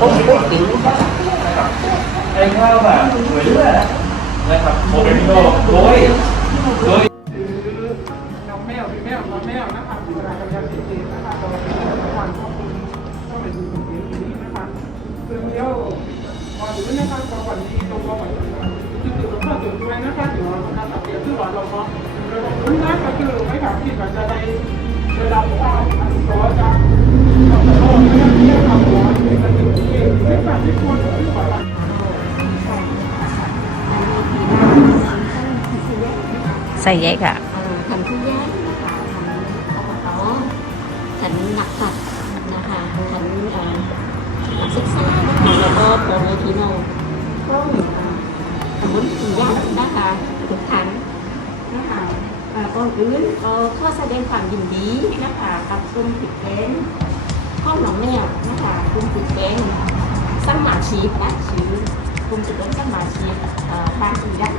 ต้องพูดถึงนะครับไอ้ข้าวแบบสวยด้วยนะครับโมเดลโดยโดยน้องแมวพี่แมวน้องแมวนะคะเวลาเราจะเสียนะคะเราจะวันควบคุมต้องไปดูตรงนี้นะคะซึ่งเดี๋ยวมาดูนะคะตอนวันนี้ตรงวันจุดจุดเราจุดด้วยนะคะเดี๋ยวเราจะเปลี่ยนชื่อวันเราก็เราลุ้นนะก็คือไม่ขับที่มันจะได้ ใส่แยกอะ thành thứ giấy và thành ông đó thành nặc phật là hà thành nặc sức xá đó là có bộ này thì nào có thành muốn thành giá đó là thực thành đó là và con อื่นก็ข้อแสดงความยินดีนะคะกับกลุ่มติดแกนข้อหนองแมวนะคะกลุ่มติดแกนสมาชิกนะชื่อกลุ่มติดแกนสมาชิกเอ่อบางอีดัก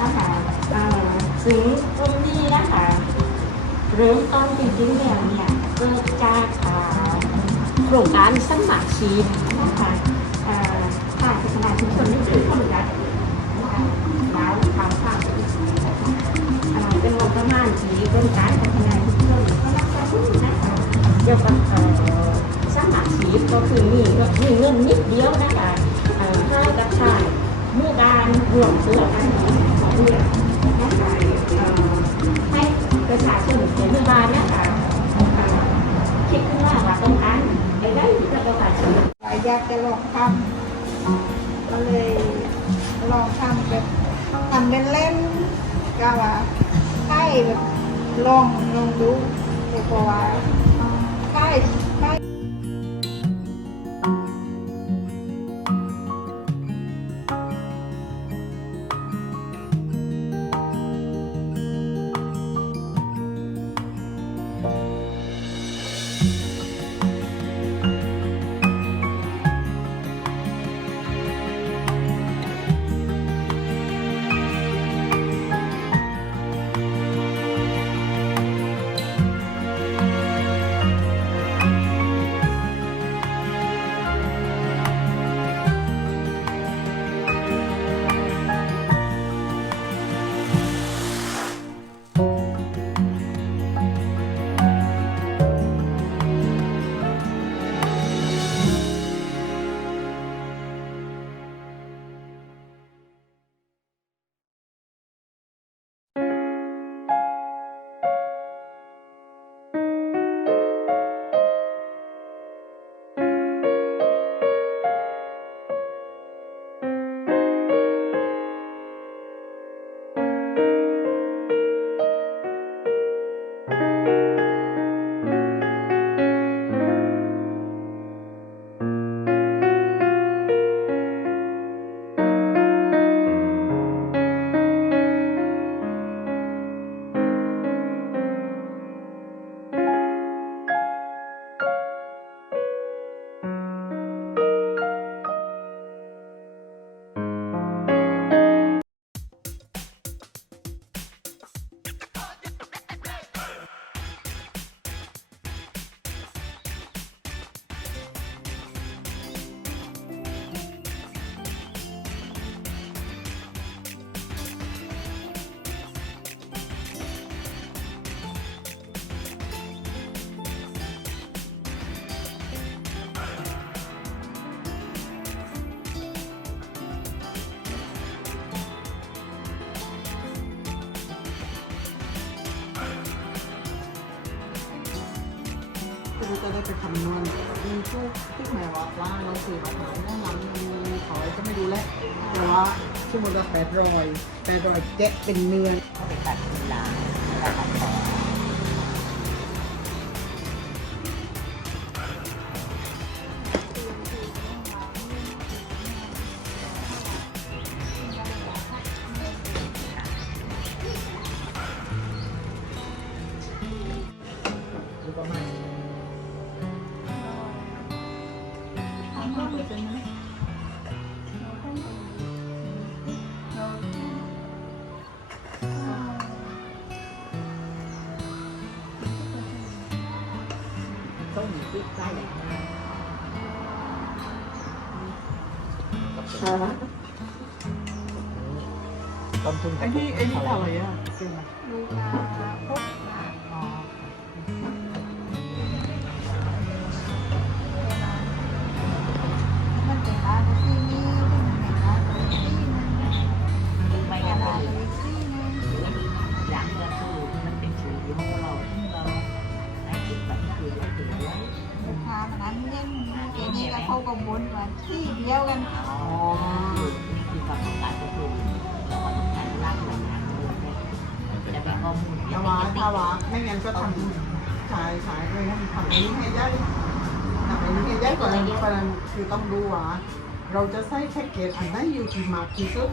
นะคะเอ่อ ซึ่งตรงนี้นะคะเริ่มต้นจริงๆแล้วเนี่ยเกิดจากโครงการสมัครชีพนะคะ คือจะได้ไปคำนวณมีชู้ที่หมายว่าว่าเราสื่ออาหารแนะนมีขอยก็ไม่รู้แลแต่ว่าชั่วโมงละแปดร้อยแปดร้อยแกะเป็นเนื้อ ต้นทุน คือต้องดูว่าเราจะใส่แพ็กเกจอันไหนอยู่ที่มากที่สุด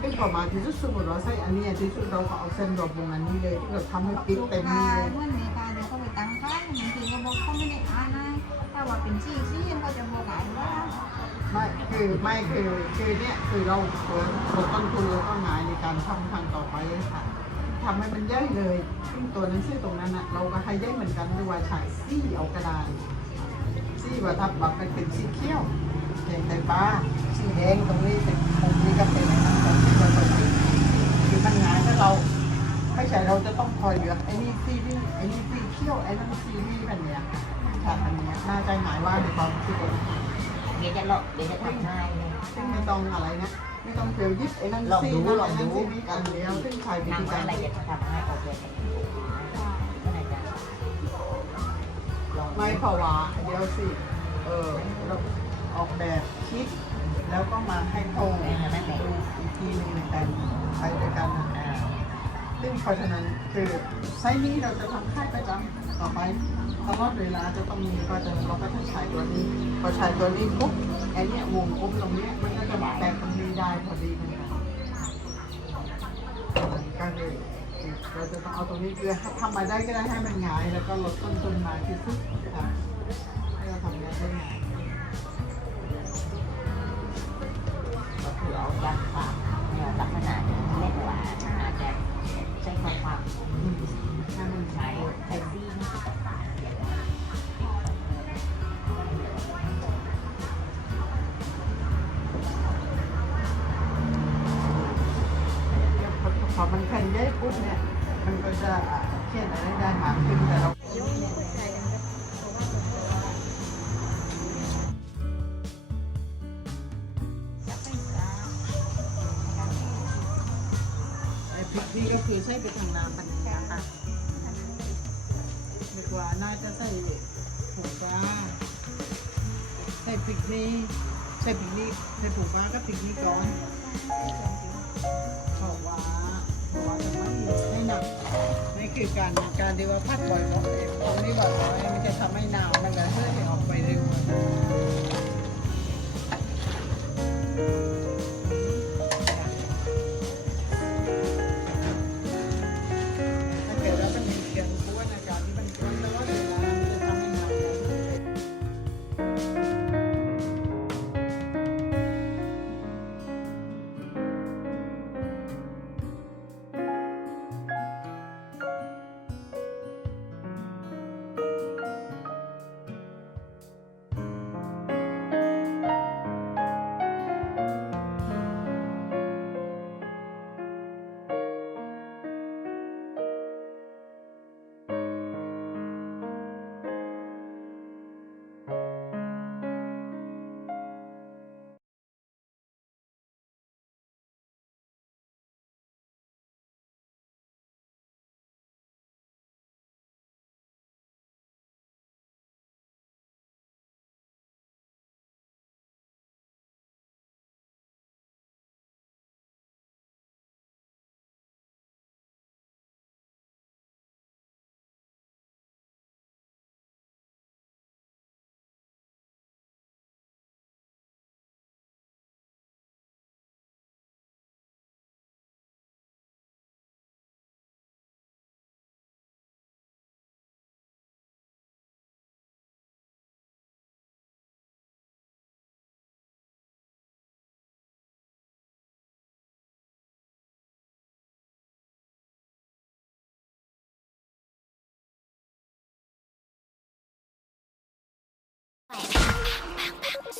ซึ่งพอมากที่สุดสมมติเราใส่อันนี้ที่สุดเราก็เอาเส้นดอกวงอันนี้เลยที่เราทำให้ปิ๊กลูกเต็มนี่เลยเมื่อมีการเดี๋ยวเขาไปตั้งค่ายบางทีเขาบอกเขาไม่ได้อ่านนะถ้าว่าเป็นชี้ชี้เขาจะบอกอ่านว่าไม่คือไม่คือคือเนี่ยคือเราลดต้นทุนแล้วก็งานในการทำทางต่อไปค่ะทำให้มันย่อยเลยซึ่งตัวหนังสือตรงนั้นนะเราก็ให้ได้เหมือนกันด้วยว่าฉายซี่เอากระดาษ ซี่ว่าทับบักมันเป็นสีเขียวแดงไตปลาสีแดงตรงนี้เป็นตรงนี้ก็เป็นะไรนะตรงนี้ก็ตรงนี้คือมันงานถ้าเราไม่ใช่เราจะต้องคอยเหลือกไอ้นี่ซีนี่ไอ้นี่ซีเขียวไอ้นั่นซีนี่แบบเนี้ยค่ะอันเนี้ยน่าใจหมายว่าในความคิดเองเดี๋ยวจะลองเดี๋ยวจะทำให้ซึ่งไม่ต้องอะไรนะไม่ต้องเปลี่ยวยิบไอ้นั่นลองซีดูนั่นไอ้นั่นดูซีนี่กันเดียวซึ่งใครเป็นนางที่ว่าการอะไรจะทำให้โอเคก็ ไม่เพราะว่าเดี๋ยวสิ เออเราออกแบบคิด แล้วก็มาให้เขาดูอีกทีหนึ่งเหมือนกันไปด้วยกันนะอ่าซึ่งเพราะฉะนั้นคือไซส์นี้เราจะทำค่ายประจำต่อไปตลอดเวลาจะต้องมีก็จะเราก็จะใช้ตัวนี้ พอใช้ตัวนี้ปุ๊บไอ้เนี่ยวงกลมตรงเนี้ยมันก็จะแตกตรงนี้ได้พอดีเหมือนกันก็เลย เราจะต้องเอาตรงนี้คือทำมาได้ก็ได้ให้มันหงาย แล้วก็ลดต้นทุนมาที่สุดค่ะ ไอผิดนี้ก็คือใช้ไปทางน้ำมันนะคะเรีกว่าน่าจะใส่ผงปลาใส่พริกนี่ใส่พริกนี่ใส่ผงปลาก็พริกนี่ก่อน ไม่ให้หนักนี่คือการการที่ว่าพัดบ่อยๆตรงนี้บ่อยๆมันจะทำให้หนาวมันจะเฮ้ออกไปเร็ว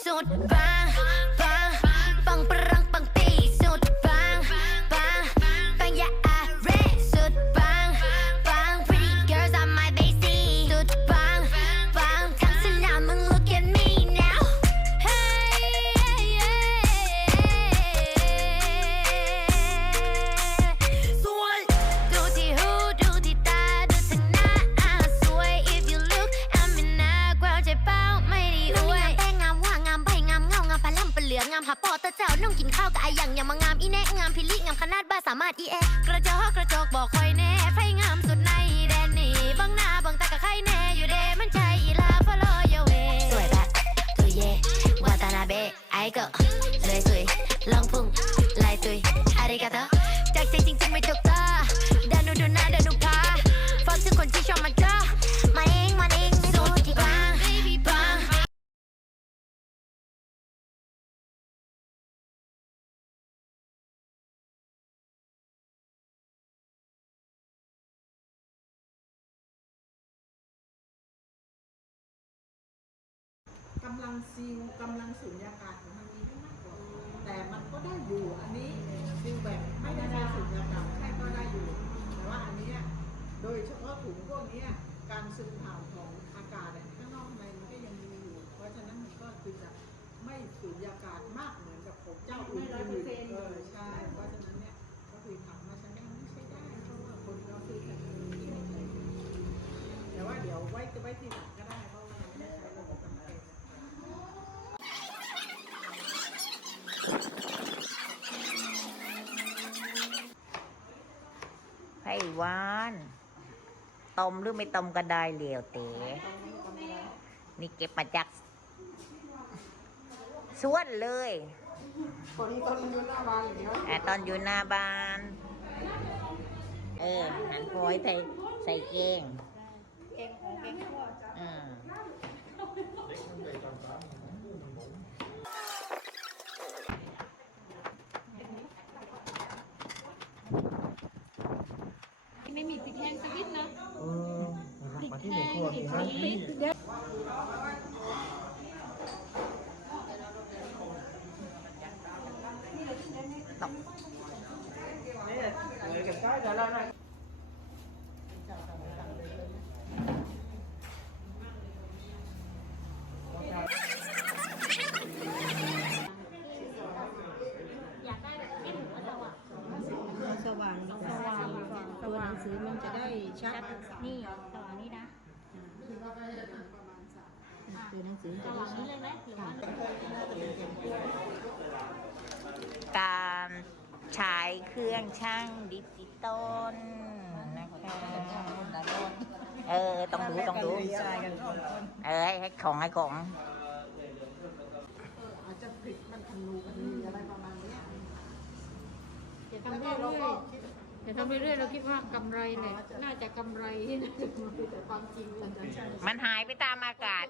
สุดปัง ไม่ตกตาดานูดูหน้าดานูพาฟังทุกคนที่ชอบมาจ้ามาเองมาเองไม่รู้ที่บางบางกำลังซิลกำลังสุญญากาศของมันมีไม่มากกว่าแต่มันก็ได้อยู่อันนี้ ซึมผ่านของอากาศเนี่ยข้างนอกข้างในมันก็ยังมีอยู่ เพราะฉะนั้นมันก็คือจะไม่สุญญากาศมากเหมือนกับของเจ้าอื่นๆเออใช่ เพราะฉะนั้นเนี่ยก็คือทำมาชนะไม่ใช่ได้เพราะว่าคนเราคือกันแต่ว่าเดี๋ยวไว้จะไว้ทีหลังก็ได้เพราะว่ามันไม่ได้ใช้ระบบจำเป็นไผ่หวาน ต้มหรือไม่ต้มก็ได้เหลียวเต๋นี่เก็บมาจากสวนเลยคนตอนอยู่หน้าบ้านอย่างเงี้ยแต่ตอนอยู่หน้าบ้าน เออหันพอยใส่ใส่เกง เก่งของเก่งทั่วจ้ะ อืม ไม่มีพริกแห้งสักนิดนะเออมาที่ไหนครัวกินนะตกเนี่ยเลยกับซ้ายเดี๋ยวเราหน่อย อยากได้แบบเอ็นของเราอะ สว่างสว่างสว่างสีมันจะได้ชั ดนี่สว่างนี้นะตัวหนังสือสว่างนี้เลยไหมหรือว่าการใช้เครื่องช่างดิจิตอลนะคะเออ ต้องดูต้องดู เออให้ของให้ของ อาจจะผิดมันทำนูกันนีอะไรประมาณเนี้ยอย่าทำเรื่อยๆ แต่ทำไปเรื่อยเราคิดว่ากำไรแหละน่าจะกำไรน่าจะกำไรแต่ความจริงมันจะ มันหายไปตามอากาศ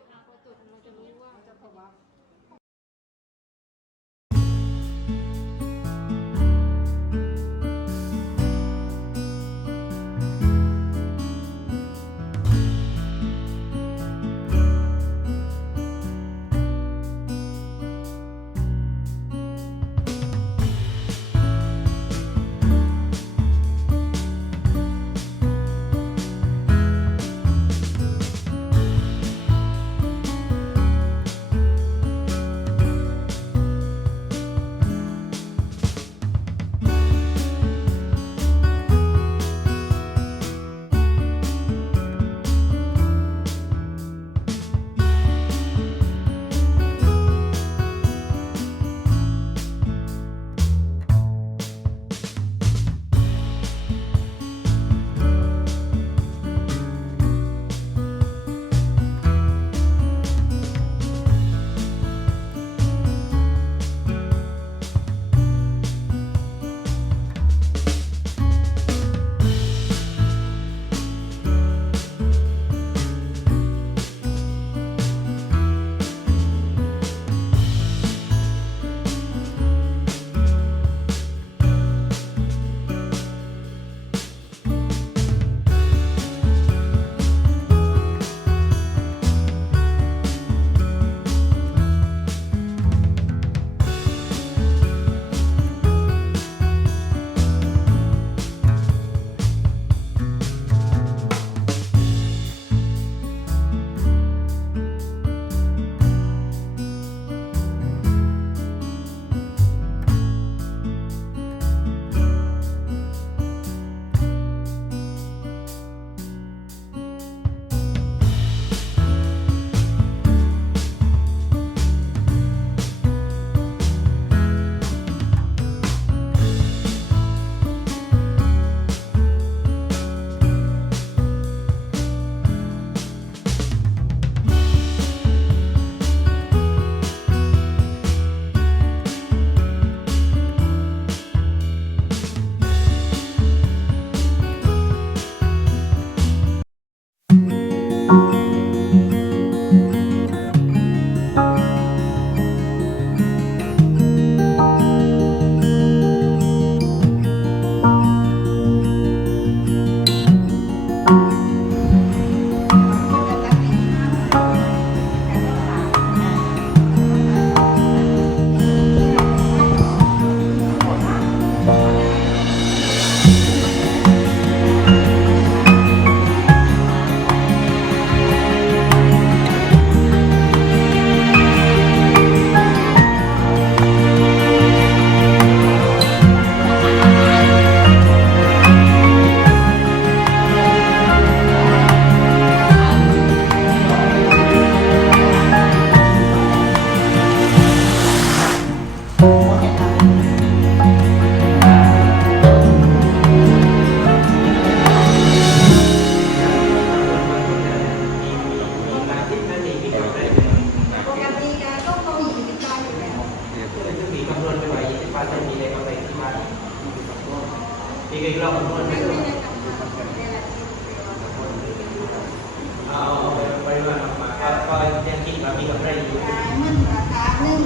มีกำไรอยู่ขายมันราคาหนึ่ง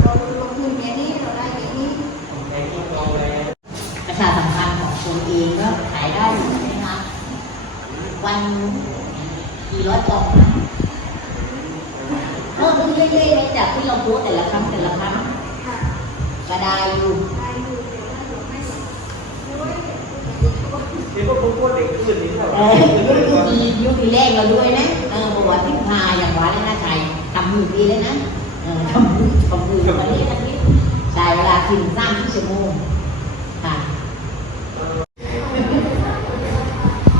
เราลงทุนแค่นี้เราได้แค่นี้ในที่กองเลยประชาสัมพันธ์ของตัวเองก็ขายได้อยู่ใช่ไหมคะวันกี่ร้อยกล่องนะเพิ่มขึ้นเรื่อยๆเลยจากที่เราโพสต์แต่ละครั้งแต่ละครั้งค่ะก็ได้อยู่ได้อยู่เดี๋ยวว่าเดี๋ยวไม่ด้วยเห็นว่าพวกพวกเด็กขึ้นนี่เท่าไหเอร่อยุคปียุคปีแรกเราด้วยนะเออบอก ว่าที่พาอย่างว่าเลยนะชายทำมือดีเลยนะเออทำมือทำมือมาเรียนอาทิตย์ใช้เวลาถึงสามชั่วโมงค่ะ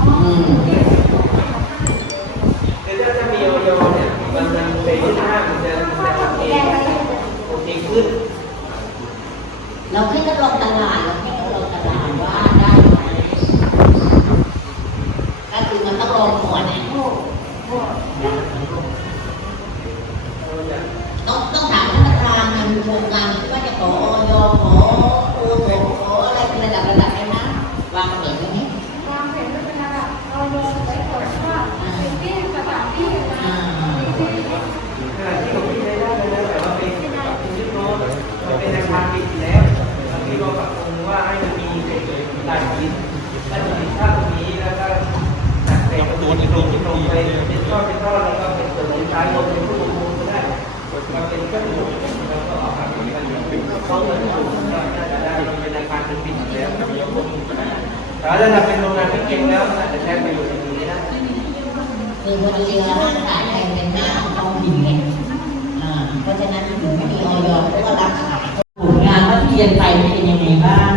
อืมคือถ้าจะมีโยโย่เนี่ยมันมันเป็นที่ห้ามันจะมันจะทำเองโอเคขึ้นเราแค่ทดลองตลาดเราแค่ทดลองตลาดว่าได้ไหมก็คือมันต้องลองก่อนเนี่ยต้องต้องถามธนาคารมันมีโครงการที่ว่าจะขอออยขอโอโขออะไรเป็นระดับระดับไหมนะวางแผนไว้ไหม วางแผนไว้เป็นระดับเราลงไว้ก่อนว่าเป็นที่สถานที่นะ อ่า ที่ ขณะที่เราไม่ได้ได้เลยนะแต่ว่าเป็นชิ้นโน้ตมันเป็นอาคารปิดแล้วบางทีเราปรับปรุงว่าให้มันมีเฉยๆได้ชิ้นถ้ามีถ้าตรงนี้แล้วก็ตัดแต่งประตูที่ลงที่ลงไปเป็นท่อเป็นท่อแล้วก็เป็นส่วนสุดท้ายลงเป็นผู้ลงก็ได้มันเป็นเครื่องมือแล้วก็ออกมาเป็นการเขาเหมือนถูกก็น่าจะได้มันเป็นอาคารเป็นปิดแล้วแต่ ถ้าจะเป็นโรงงานที่เก่งแล้วอาจจะใช้ประโยชน์อย่างนี้ได้คือพอดีเราห้างขายแทนเป็นหน้าของท้องถิ่นไงอ่าเพราะฉะนั้นถึงไม่มีออยเขาก็รับขายผลงานว่าที่เรียนไปเป็นยังไงบ้าง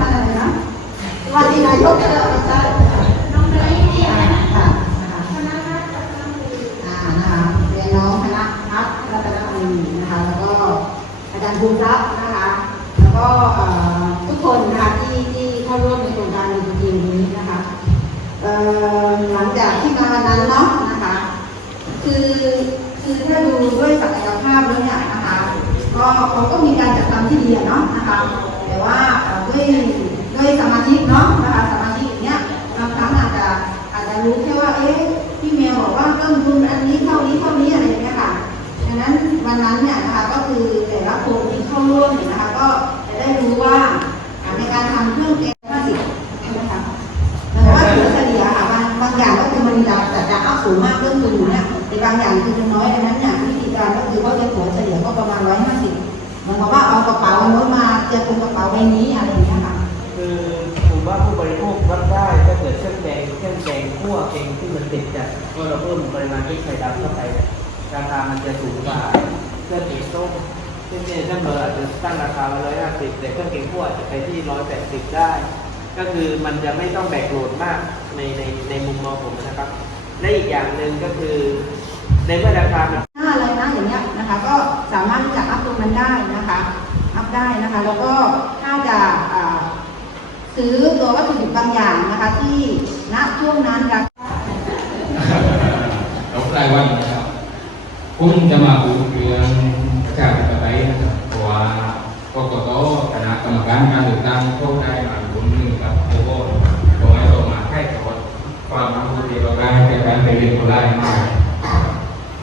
อะไรนะวันที่นายกจะไม่ใช่น้องเลยเนี่ยค่ะอ่านะคะเรียนน้องคณะพัฒน์รัตนมณีนะคะ แล้วก็อาจารย์ภูมิทรัพย์นะคะ แล้วก็เอ่อทุกคนนะคะที่ที่เข้าร่วมในโครงการดีจริงนี้นะคะเอ่อหลังจากที่มาวันนั้นเนาะนะคะ คือคือถ้าดูด้วยศักยภาพแล้วเนี่ยนะคะ ก็เขาก็มีีเนาะนะคะแต่ว่าด้วยด้วยสมาชิกเนาะนะคะสมาชิกอย่างเนี้ยบางครั้งอาจจะอาจจะรู้แค่ว่าเอ๊ะพี่เมย์บอกว่าต้นทุนอันนี้เท่านี้เท่านี้อะไรอย่างเงี้ยค่ะดังนั้นวันนั้นเนี่ยนะคะก็คือแต่ละคนที่เข้าร่วมเนี่ยนะคะก็จะได้รู้ว่าในการทำเครื่องแกงห้าสิบใช่ไหมคะแต่ว่าถัวเฉลี่ยค่ะบางบางอย่างก็คือมันจะจะจะอัพสูงมากเรื่องทุนเนี่ยแต่บางอย่างคือนน้อยดังนั้นเนี่ยวิธีการก็คือเขาจะถัวเฉลี่ยก็ประมาณร้อยห้า เหมือนกับว่าเอากระเป๋าอันโน้นมาเจะเป็นกระเป๋าใบนี้อะไรอย่างเงี้ยค่ะคือผมว่าผู้บริโภครับได้ถ้าเกิดเครื่องแกงเครื่องแกงคั่วเองที่มันติดจัดก็เราเพิ่มปริมาณพริกไทยดำเข้าไปเนี่ยราคามันจะสูงกว่าเครื่องแกงส้มซึ่งเนี่ยถ้าเราอาจจะตั้งราคามาร้อยห้าสิบแต่เครื่องแกงคั่วอาจจะไปที่ร้อยแปดสิบได้ ก็คือมันจะไม่ต้องแบกโหลดมากในในในมุมมองผมนะครับและอีกอย่างหนึ่งก็คือในเมื่อราคามันถ้าอะไรนะอย่างเงี้ยนะคะ ก็สามารถที่จะอัพตรงนั้นได้นะคะอัพ ได้นะคะ แล้วก็ถ้าจะซื้อตัววัตถุดิบบางอย่างนะคะที่ณช่วงนั้นราคาเรารายวันนะครับผมจะมาพูดเรื่องประชาธิปไตยนะครับเพราะว่ากกตคณะกรรมการการเลือกตั้งเขาได้มาผมนึงกับโอ้โหผมให้ส่งมาแค่ขอความรู้ที่เราได้จาการไปเรียนโคราชมา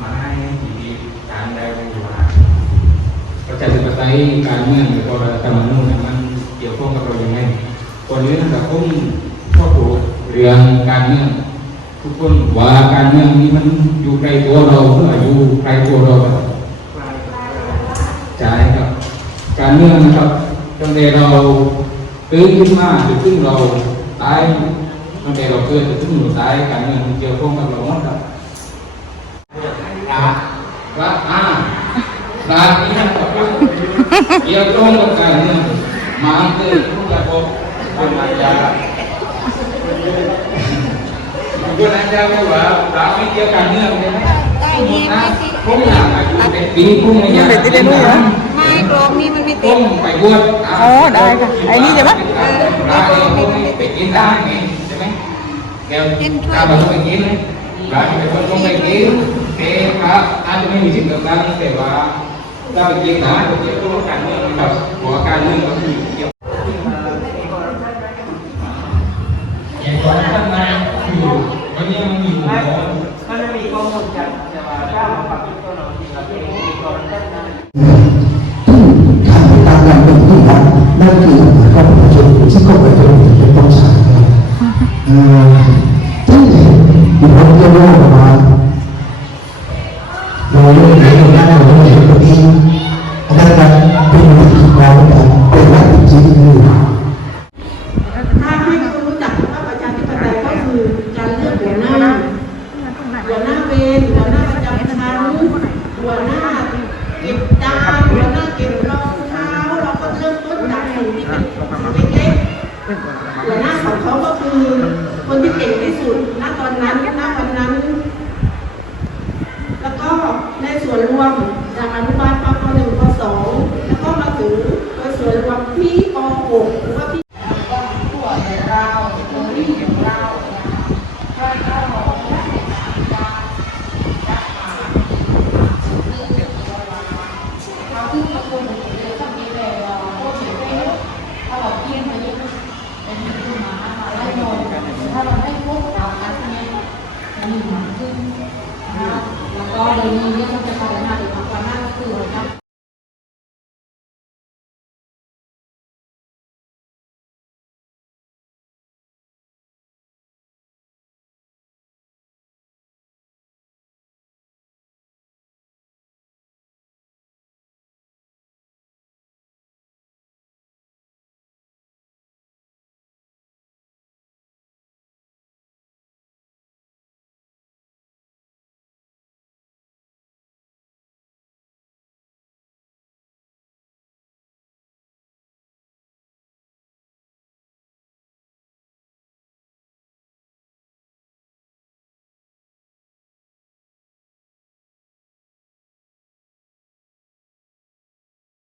มาให้ทีวีการได้อยู่มา ประชาธิปไตยการเมืองหรือรัฐธรรมนูญมันเกี่ยวข้องกับเราอย่างไรคนนี้นะครับผมข้อผูกเรื่องการเมืองทุกคนว่าการเมืองนี้มันอยู่ใกล้ตัวเราหรืออยู่ไกลตัวเราใช่ครับ การเมืองนะครับตั้งแต่เราตื่นขึ้นมาหรือขึ้นเราตายตั้งแต่เราเกิดหรือขึ้นเราตายการเมืองมันเกี่ยวข้องกับเราหมดครับครับครับอ่าการนี้นะครับเกี่ยวข้องกับการเมืองมาเกิดผู้กระทบคนอาจารย์ คนอาจารย์บอกว่าเราไม่เกี่ยวการเมืองใช่ไหมผมอยากอายุเป็นปีผมไม่อยากเป็นทหารไม่กรองนี้มันไม่ต้ติดมไปบวชอ๋อได้ค่ะไอ้นี่ใช่ไหมร้านนี้ต้มไปกินได้ไงใช่ไหมแกถ้าเราไปกินร้านเป็นคนต้องไปกินเอ๊ะครับอาจจะไม่มีสิ่งต่างๆแต่ว่า ถ้าไปกินนะไปเกี่ยวกับการเมืองนะครับหัวการเมืองก็คือเกี่ยวอย่างตอนนั้นมาอยู่วันนี้มันอยู่ไม่หมอมันไม่มีข้อมูลจากแต่ว่าถ้าเราปรับตัวเราที่เราเองมีตัวเราได้นะทำไปตามการเป็นที่รักนั่นคือก็ประชาชนที่ก็ประชาชนเป็นต้องใช้เอ่อที่มีคนเยอะๆประมาเราเรื่องไหนเราได้ นั้นเป็นวิธีการเป็นรัฐจริงอยู่ถ้าให้เขารู้จักว่าประชาธิปไตยก็คือการเลือกหัวหน้าหัวหน้าเวรหัวหน้าประจำชั้นหัวหน้าเก็บจานหัวหน้าเก็บรองเท้าเราก็เริ่มต้นจากสิ่งที่เป็นสิ่งเล็กๆหัวหน้าของเขาก็คือคนที่เก่งที่สุดณตอนนั้นณวันนั้น แล้วก็ในส่วนรวม